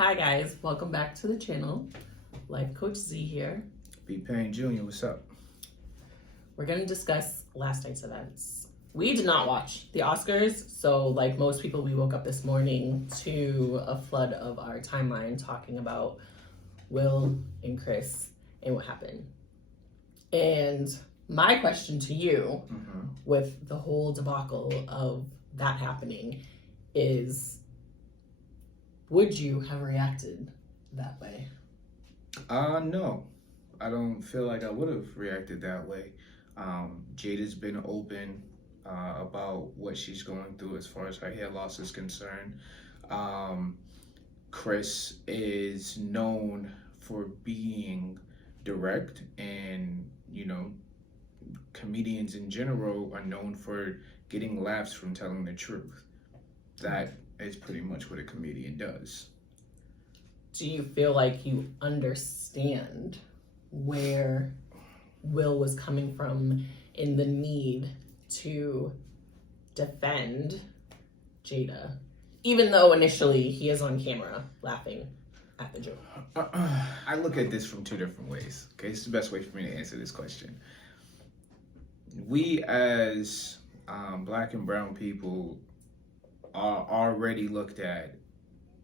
Hi guys, welcome back to the channel. Life Coach Z here. Payne Jr., what's up? We're going to discuss last night's events. We did not watch the Oscars, so like most people, we woke up this morning to a flood of our timeline talking about Will and Chris and what happened. And my question to you, with the whole debacle of that happening, is would you have reacted that way? No. I don't feel like I would have reacted that way. Jada's been open about what she's going through as far as her hair loss is concerned. Chris is known for being direct, and comedians in general are known for getting laughs from telling the truth. That is pretty much what a comedian does. Do you feel like you understand where Will was coming from in the need to defend Jada, even though initially he is on camera laughing at the joke? I look at this from two different ways. Okay, it's the best way for me to answer this question. We as Black and brown people are already looked at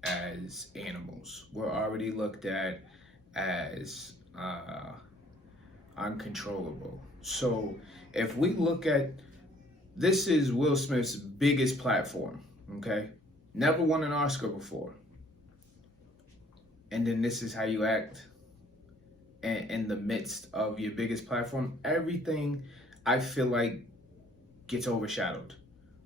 as animals. We're already looked at as uncontrollable. So if we look at, this is Will Smith's biggest platform, okay? Never won an Oscar before. And then this is how you act in the midst of your biggest platform. Everything, I feel like, gets overshadowed.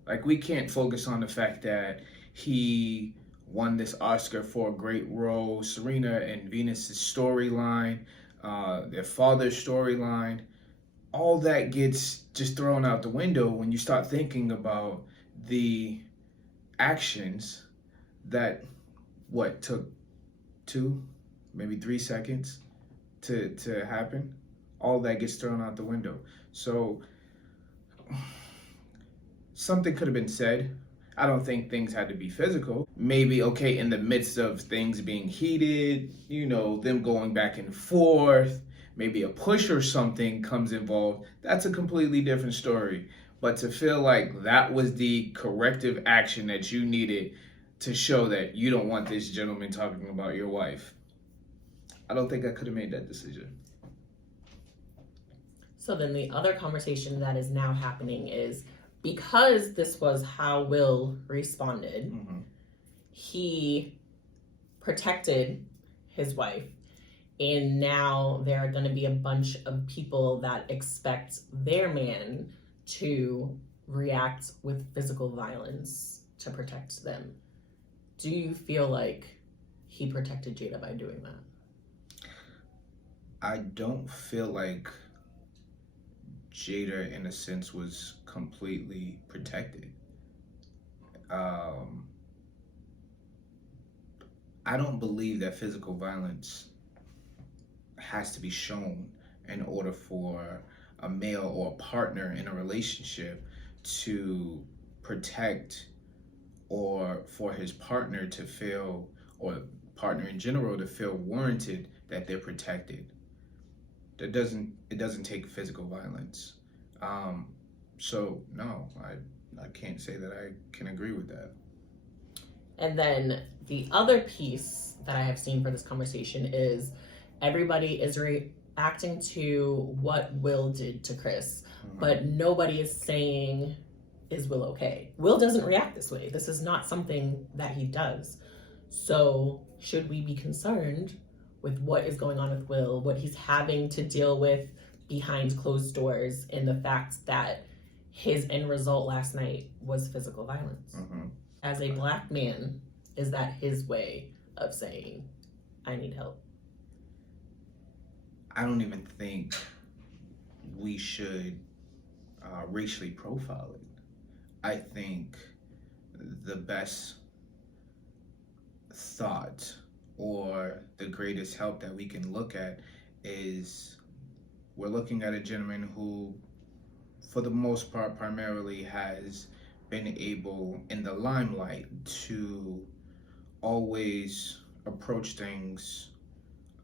Like, we can't focus on the fact that he won this Oscar for a great role. Serena and Venus's storyline, their father's storyline, all that gets just thrown out the window when you start thinking about the actions that took 2, maybe 3 seconds to happen. All that gets thrown out the window. So something could have been said. I don't think things had to be physical. Maybe, okay, in the midst of things being heated, them going back and forth, maybe a push or something comes involved. That's a completely different story. But to feel like that was the corrective action that you needed to show that you don't want this gentleman talking about your wife, I don't think I could have made that decision. So then the other conversation that is now happening is, because this was how Will responded, he protected his wife, and now there are going to be a bunch of people that expect their man to react with physical violence to protect them. Do you feel like he protected Jada by doing that? I don't feel like Jada, in a sense, was completely protected. I don't believe that physical violence has to be shown in order for a male or a partner in a relationship to protect, or for his partner to feel, or partner in general to feel warranted that they're protected. It doesn't take physical violence. So no, I can't say that I can agree with that. And then the other piece that I have seen for this conversation is everybody is reacting to what Will did to Chris, but nobody is saying, is Will okay? Will doesn't react this way. This is not something that he does. So should we be concerned with what is going on with Will, what he's having to deal with behind closed doors, and the fact that his end result last night was physical violence? As a Black man, is that his way of saying, I need help? I don't even think we should racially profile it. I think the best thought or the greatest help that we can look at is, we're looking at a gentleman who, for the most part, primarily has been able in the limelight to always approach things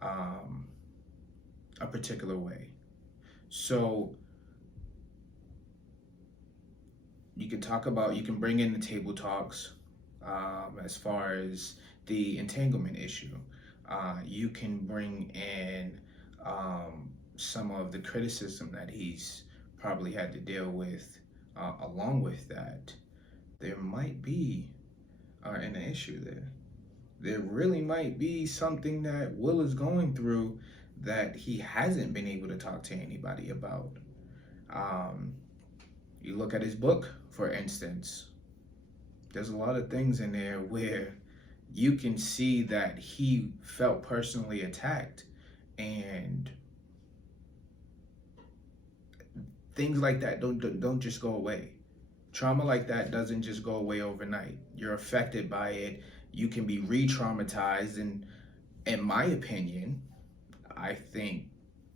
a particular way. So you can bring in the table talks as far as the entanglement issue. You can bring in some of the criticism that he's probably had to deal with. Along with that, there might be an issue there. There really might be something that Will is going through that he hasn't been able to talk to anybody about. Um, you look at his book, for instance, there's a lot of things in there where you can see that he felt personally attacked, and things like that don't just go away. Trauma like that doesn't just go away overnight. You're affected by it. You can be re-traumatized, and in my opinion, I think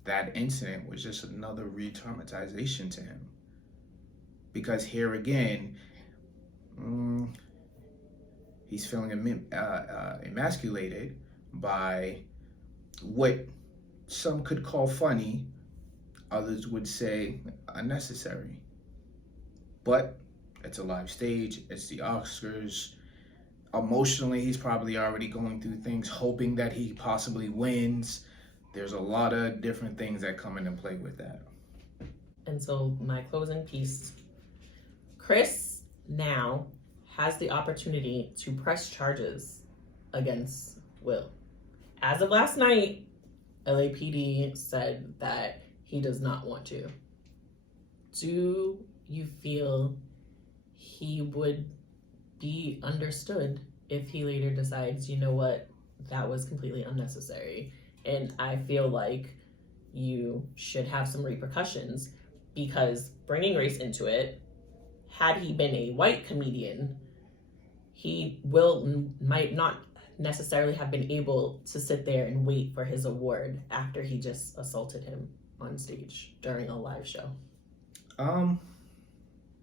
that incident was just another re-traumatization to him. Because here again, he's feeling emasculated by what some could call funny, others would say unnecessary. But it's a live stage, it's the Oscars. Emotionally, he's probably already going through things, hoping that he possibly wins. There's a lot of different things that come into play with that. And so my closing piece, Chris now has the opportunity to press charges against Will. As of last night, LAPD said that he does not want to. Do you feel he would be understood if he later decides, you know what, that was completely unnecessary? And I feel like you should have some repercussions, because bringing race into it, had he been a white comedian, he might not necessarily have been able to sit there and wait for his award after he just assaulted him on stage during a live show.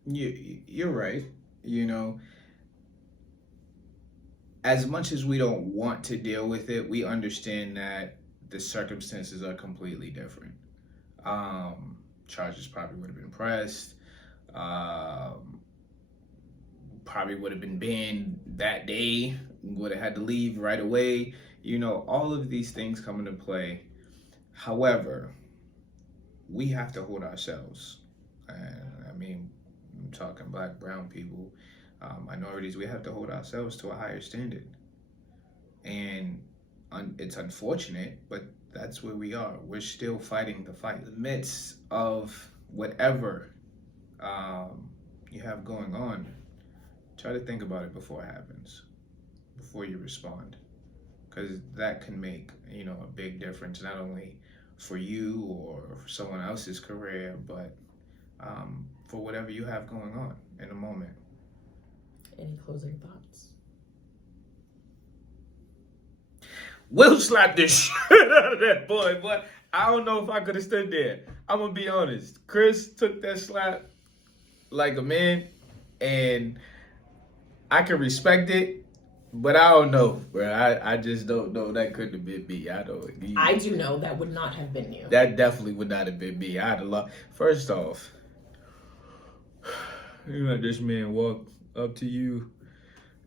You're right. As much as we don't want to deal with it, we understand that the circumstances are completely different. Charges probably would have been pressed. Probably would have been banned that day. Would have had to leave right away. All of these things come into play. However, we have to hold ourselves. I'm talking black, brown people, minorities. We have to hold ourselves to a higher standard. And it's unfortunate, but that's where we are. We're still fighting the fight. In the midst of whatever you have going on, try to think about it before it happens, before you respond, because that can make a big difference, not only for you or for someone else's career, but for whatever you have going on in the moment. Any closing thoughts? Will slapped the shit out of that boy, but I don't know if I could have stood there. I'm gonna be honest. Chris took that slap like a man, and I can respect it, but I don't know, bro. I just don't know. That couldn't have been me. I do know that would not have been you. That definitely would not have been me. I'd have loved. First off, you let this man walk up to you,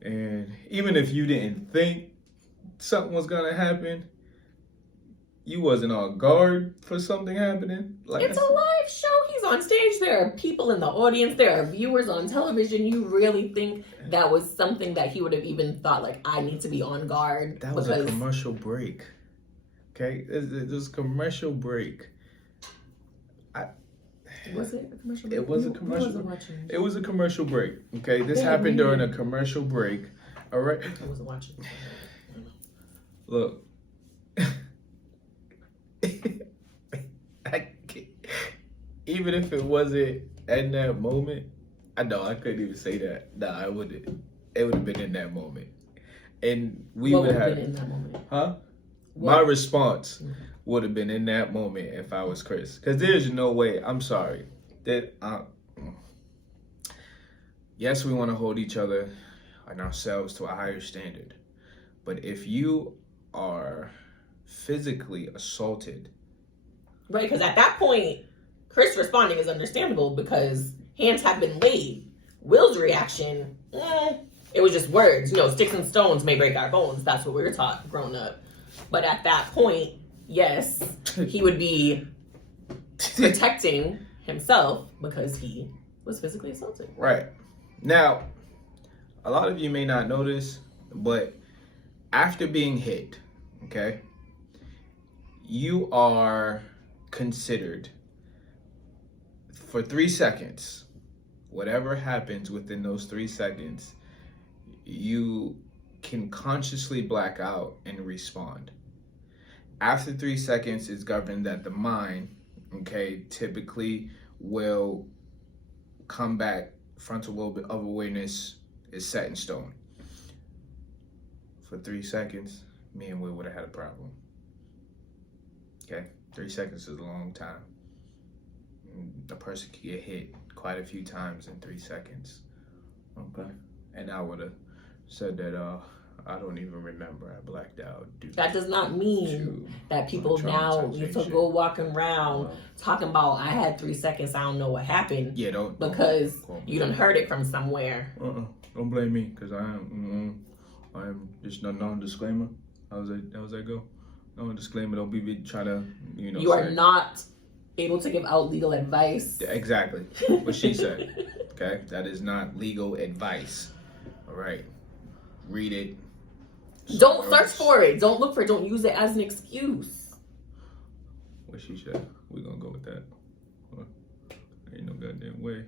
and even if you didn't think something was gonna happen, you wasn't on guard for something happening. It's a live show. He's on stage. There are people in the audience. There are viewers on television. You really think that was something that he would have even thought, like, I need to be on guard? That was a commercial break. Okay? It was a commercial break. Was it a commercial break? It was a commercial. I wasn't watching. It was a commercial break. Okay? This happened during a commercial break. All right? I wasn't watching. Look. Even if it wasn't in that moment, I know I couldn't even say that. Nah, I wouldn't. It would have been in that moment, and we would have been in that moment. Huh? What? My response would have been in that moment if I was Chris, because there's no way. I'm sorry that. Yes, we want to hold each other and ourselves to a higher standard, but if you are physically assaulted. Right, because at that point, Chris responding is understandable because hands have been laid. Will's reaction, it was just words. Sticks and stones may break our bones. That's what we were taught growing up. But at that point, yes, he would be protecting himself because he was physically assaulted. Right. Now, a lot of you may not know this, but after being hit, okay, you are considered for 3 seconds. Whatever happens within those 3 seconds, you can consciously black out and respond. After 3 seconds, it's governed that the mind, okay, typically will come back. Frontal lobe of awareness is set in stone. For 3 seconds, me and Will would have had a problem. Okay, 3 seconds is a long time. A person could get hit quite a few times in 3 seconds. Okay, and I would have said that I don't even remember. I blacked out. That does not mean that people now need to go walking around talking about I had 3 seconds. I don't know what happened. Yeah, don't because you done heard it from somewhere. Don't blame me because I am just a non-disclaimer. How's that go? No disclaimer. Don't be trying to You are not able to give out legal advice. Exactly what she said. Okay, that is not legal advice. All right, read it. Don't search for it. Don't look for it. Don't use it as an excuse. What she said. We're gonna go with that. Ain't no goddamn way.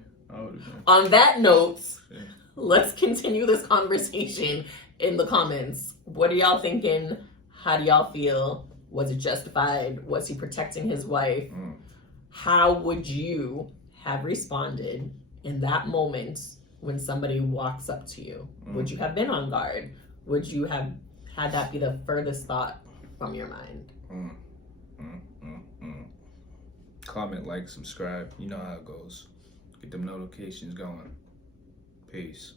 On that note, let's continue this conversation in the comments. What are y'all thinking? How do y'all feel? Was it justified? Was he protecting his wife? How would you have responded in that moment when somebody walks up to you? Would you have been on guard? Would you have had that be the furthest thought from your mind? Comment, like, subscribe. You know how it goes. Get them notifications going. Peace.